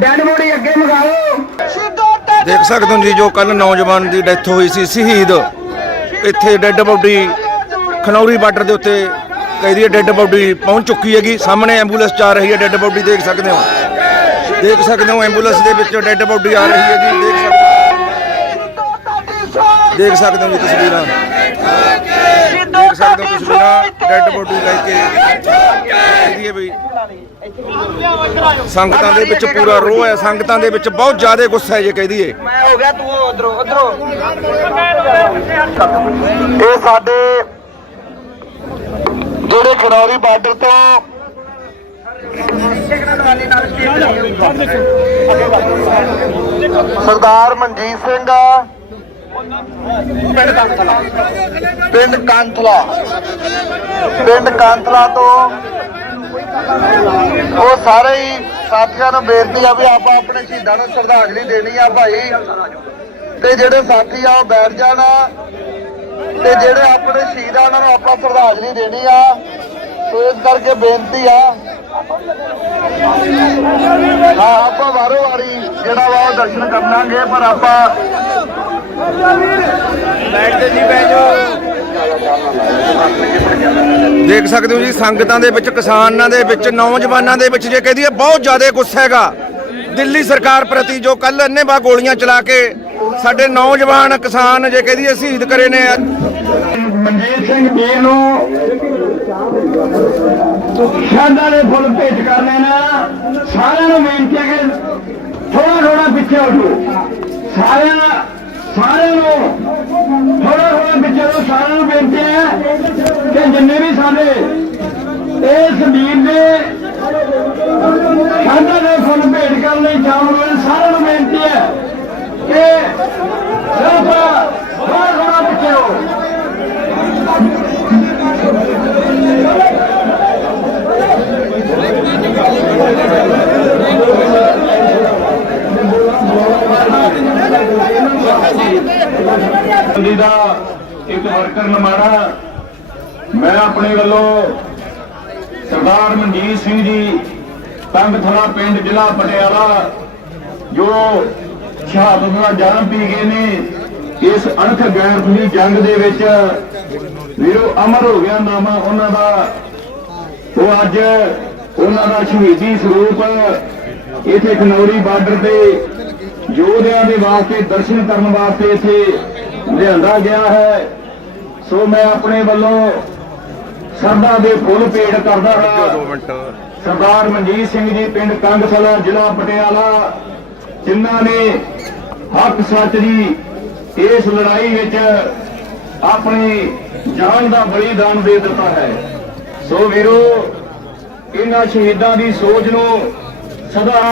Dead body ਅੱਗੇ ਮਗਾਓ। ਦੇਖ ਸਕਦੇ ਹੋ ਜੀ ਜੋ ਕੱਲ ਨੌਜਵਾਨ ਦੀ ਡੈਥ ਹੋਈ ਸੀ ਸ਼ਹੀਦ। ਇੱਥੇ ਡੈੱਡ ਬੋਡੀ ਖਨੌਰੀ ਬਾਰਡਰ ਦੇ ਉੱਤੇ ਕਹਿੰਦੀ ਡੈੱਡ ਬੋਡੀ ਪਹੁੰਚ ਚੁੱਕੀ ਹੈਗੀ। ਸਾਹਮਣੇ ਐਂਬੂਲੈਂਸ ਜਾ ਰਹੀ ਹੈ ਡੈੱਡ ਬੋਡੀ ਦੇਖ ਸਕਦੇ ਹੋ। ਦੇਖ ਸਕਦੇ ਹੋ ਐਂਬੂਲੈਂਸ ਦੇ ਵਿੱਚ ਡੈੱਡ ਬੋਡੀ ਆ ਰਹੀ ਹੈ ਜੀ ਦੇਖ ਸਕਦੇ ਹੋ। ਦੇਖ ਸਕਦੇ ਹੋ ਜੀ ਤਸਵੀਰਾਂ। ਦੇਖ ਸਕਦੇ ਹੋ ਤਸਵੀਰਾਂ ਡੈੱਡ ਬੋਡੀ ਲੈ ਕੇ ਕਹਿੰਦੀ ਹੈ ਵੀ ਸੰਗਤਾਂ ਦੇ ਵਿੱਚ ਪੂਰਾ ਰੋਹ ਹੈ ਸੰਗਤਾਂ ਦੇ ਵਿੱਚ ਬਹੁਤ ਜ਼ਿਆਦਾ ਗੁੱਸਾ ਹੈ ਜੇ ਕਹਿ ਦਈਏ। ਮੈਂ ਹੋ ਗਿਆ ਤੂੰ ਉਧਰੋਂ ਉਧਰੋਂ। ਇਹ ਸਾਡੇ ਜਿਹੜੇ ਖਨੌਰੀ ਬਾਰਡਰ ਤੋਂ ਸਰਦਾਰ ਮਨਜੀਤ ਸਿੰਘ ਆ ਪਿੰਡ ਕਾਂਥਲਾ ਪਿੰਡ ਕਾਂਥਲਾ ਤੋਂ ਉਹ ਸਾਰੇ ਹੀ ਸਾਥੀਆਂ ਨੂੰ ਬੇਨਤੀ ਆ ਵੀ ਆਪਾਂ ਆਪਣੇ ਸ਼ਹੀਦਾਂ ਨੂੰ ਸ਼ਰਧਾਂਜਲੀ ਦੇਣੀ ਆ ਭਾਈ। ਤੇ ਜਿਹੜੇ ਸਾਥੀ ਆ ਉਹ ਬੈਠ ਜਾਣਾ। ਤੇ ਜਿਹੜੇ ਆਪਣੇ ਸ਼ਹੀਦ ਆ ਉਹਨਾਂ ਨੂੰ ਆਪਾਂ ਸ਼ਰਧਾਂਜਲੀ ਦੇਣੀ ਆ ਸੋ ਇਸ ਕਰਕੇ ਬੇਨਤੀ ਆ। ਹਾਂ, ਆਪਾਂ ਵਾਰੋ ਵਾਰੀ ਜਿਹੜਾ ਵਾ ਉਹ ਦਰਸ਼ਨ ਕਰਨਾਂਗੇ, ਪਰ ਆਪਾਂ ਦੇਖ ਸਕਦੇ ਹੋ ਜੀ ਸੰਗਤਾਂ ਦੇ ਵਿੱਚ ਕਿਸਾਨਾਂ ਦੇ ਵਿੱਚ ਨੌਜਵਾਨਾਂ ਦੇ ਵਿੱਚ ਜੇ ਕਹਿ ਦਈਏ ਬਹੁਤ ਜ਼ਿਆਦਾ ਗੁੱਸਾ ਹੈਗਾ। ਦਿੱਲੀ ਸਰਕਾਰ ਪ੍ਰਤੀ ਜੋ ਕੱਲ ਅੰਨੇਵਾਹ ਗੋਲੀਆਂ ਚਲਾ ਕੇ ਸਾਡੇ ਨੌਜਵਾਨ ਕਿਸਾਨ ਜੇ ਕਹਿ ਦਈਏ ਸ਼ਹੀਦ ਕਰੇ ਨੇ। ਮਨਜੀਤ ਸਿੰਘ ਜੀ ਨੂੰ ਸ਼ਰਧਾ ਦੇ ਫੁੱਲ ਭੇਟ ਕਰਨੇ ਨਾ। ਸਾਰਿਆਂ ਨੂੰ ਬੇਨਤੀ ਹੈ ਕਿ ਥੋੜਾ ਥੋੜਾ ਪਿੱਛੇ ਹਟੋ। ਸਾਰਿਆਂ ਸਾਰਿਆਂ ਨੂੰ ਥੋੜਾ ਥੋੜਾ ਵਿੱਚੋਂ ਸਾਰਿਆਂ ਨੂੰ ਬੇਨਤੀ ਹੈ ਕਿ ਜਿੰਨੇ ਵੀ ਸਾਡੇ ਇਸ ਵੀਰ ਦੇ ਸ਼ਰਧਾ ਦੇ ਫੁੱਲ ਭੇਟ ਕਰਨ ਲਈ ਸ਼ਾਮਲ ਹੋਏ ਸਾਰਿਆਂ ਨੂੰ ਬੇਨਤੀ ਹੈ ਕਿ ਸਿਰਫ ਥੋੜਾ ਥੋੜਾ ਪਿੱਛੇ ਹੋ ਜੀ ਦਾ ਇੱਕ ਵਰਕਰ ਮੈਂ ਆਪਣੇ ਵੱਲੋਂ ਸਰਦਾਰ ਮਨਜੀਤ ਸਿੰਘ ਜੀ ਤੰਗਥਲਾ ਪਿੰਡ ਜ਼ਿਲ੍ਹਾ ਪਟਿਆਲਾ, ਜੋ ਸ਼ਹਾਦਤ ਦਾ ਜਨਮ ਪੀ ਗਏ ਨੇ, ਇਸ ਅਣਖ ਗੈਰਤਨੀ ਜੰਗ ਦੇ ਵਿੱਚ ਵੀਰੋ ਅਮਰ ਹੋ ਗਿਆ ਨਾਮਾ ਉਹਨਾਂ ਦਾ। ਉਹ ਅੱਜ ਉਹਨਾਂ ਦਾ ਸ਼ਹੀਦੀ ਸਰੂਪ ਇੱਥੇ ਖਨੌਰੀ ਬਾਰਡਰ ਤੇ ਯੋਧਿਆਂ ਦੇ ਵਾਸਤੇ ਦਰਸ਼ਨ ਕਰਨ ਵਾਸਤੇ ਇੱਥੇ ਲਿਆਂਦਾ ਗਿਆ ਹੈ। ਸੋ ਮੈਂ ਆਪਣੇ ਵੱਲੋਂ ਸਰਦਾ ਦੇ ਫੁੱਲ ਭੇਟ ਕਰਦਾ ਹਾਂ। ਸਰਦਾਰ ਮਨਜੀਤ ਸਿੰਘ ਜੀ ਪਿੰਡ ਕੰਗਸਲਾ ਜ਼ਿਲ੍ਹਾ ਪਟਿਆਲਾ ਜਿਨ੍ਹਾਂ ਨੇ ਹੱਕ ਸੱਚ ਦੀ ਇਸ ਲੜਾਈ ਵਿੱਚ ਆਪਣੀ ਜਾਨ ਦਾ ਬਲੀਦਾਨ ਦੇ ਦਿੱਤਾ ਹੈ। ਸੋ ਵੀਰੋ ਇਹਨਾਂ ਸ਼ਹੀਦਾਂ ਦੀ ਸੋਚ ਨੂੰ ਸਦਾ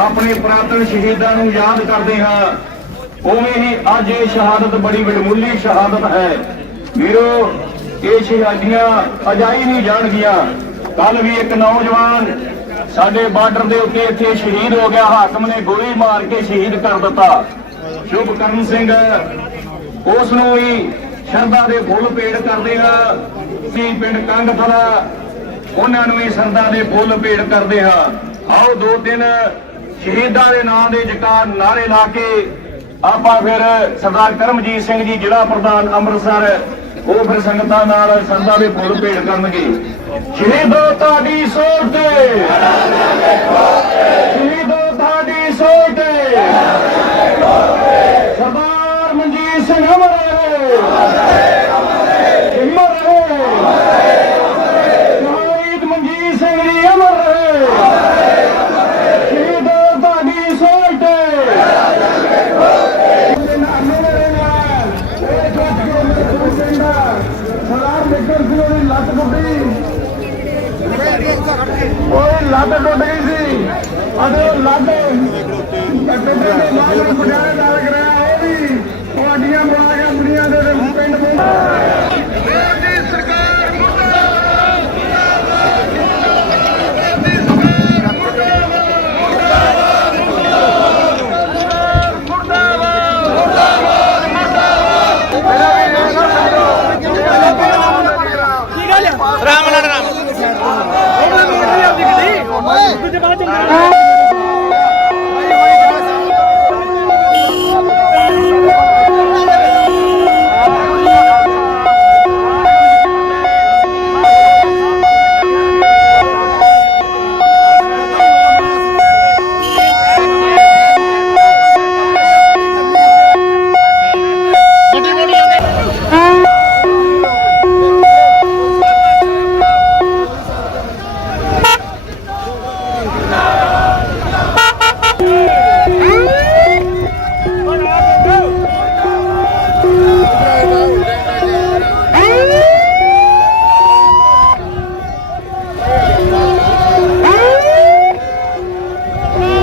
ਆਪਣੇ ਪ੍ਰਾਤਨ ਸ਼ਹੀਦਾਂ ਨੂੰ ਯਾਦ ਕਰਦੇ ਹਾਂ। ਉਵੇਂ ਹੀ ਅੱਜ ਇਹ ਸ਼ਹਾਦਤ ਬੜੀ ਵਡਮੁੱਲੀ ਸ਼ਹਾਦਤ ਹੈ। ਵੀਰੋ, ਇਹ ਸ਼ਹਾਦੀਆਂ ਅਜਾਈ ਨਹੀਂ ਜਾਣਗੀਆਂ। ਕੱਲ ਵੀ ਇੱਕ ਨੌਜਵਾਨ ਸਾਡੇ ਬਾਰਡਰ ਦੇ ਉੱਤੇ ਇੱਥੇ ਸ਼ਹੀਦ ਹੋ ਗਿਆ। ਹਾਕਮ ਨੇ ਗੋਲੀ ਮਾਰ ਕੇ ਸ਼ਹੀਦ ਕਰ ਦਿੱਤਾ। ਸ਼ੁਭ ਸ਼ੁਭਕਰਨ ਸਿੰਘ, ਉਸ ਨੂੰ ਵੀ ਸ਼ਰਧਾ ਦੇ ਫੁੱਲ ਭੇਟ ਕਰਦੇ ਹਾਂ ਸੀ ਪਿੰਡ ਕੰਗਥਲਾ, ਉਹਨਾਂ ਨੂੰ ਵੀ ਸ਼ਰਧਾ ਦੇ ਫੁੱਲ ਭੇਟ ਕਰਦੇ ਹਾਂ ਆਓ ਦੋ ਦਿਨ ਸ਼ਹੀਦਾਂ ਦੇ ਨਾਂ ਦੇ ਜਕਾਰ ਨਾਰੇ ਲਾ ਕੇ ਆਪਾਂ ਫਿਰ ਸਰਦਾਰ ਕਰਮਜੀਤ ਸਿੰਘ ਜੀ, ਜ਼ਿਲ੍ਹਾ ਪ੍ਰਧਾਨ ਅੰਮ੍ਰਿਤਸਰ ਉਹ ਫਿਰ ਸੰਗਤਾਂ ਨਾਲ ਸਰਦਾ ਦੇ ਫੁੱਲ ਭੇਟ ਕਰਨਗੇ। ਸ਼ਹੀਦੋ ਤੁਹਾਡੀ ਸੋਚ ਤੇ। ¡Vamos! Yeah.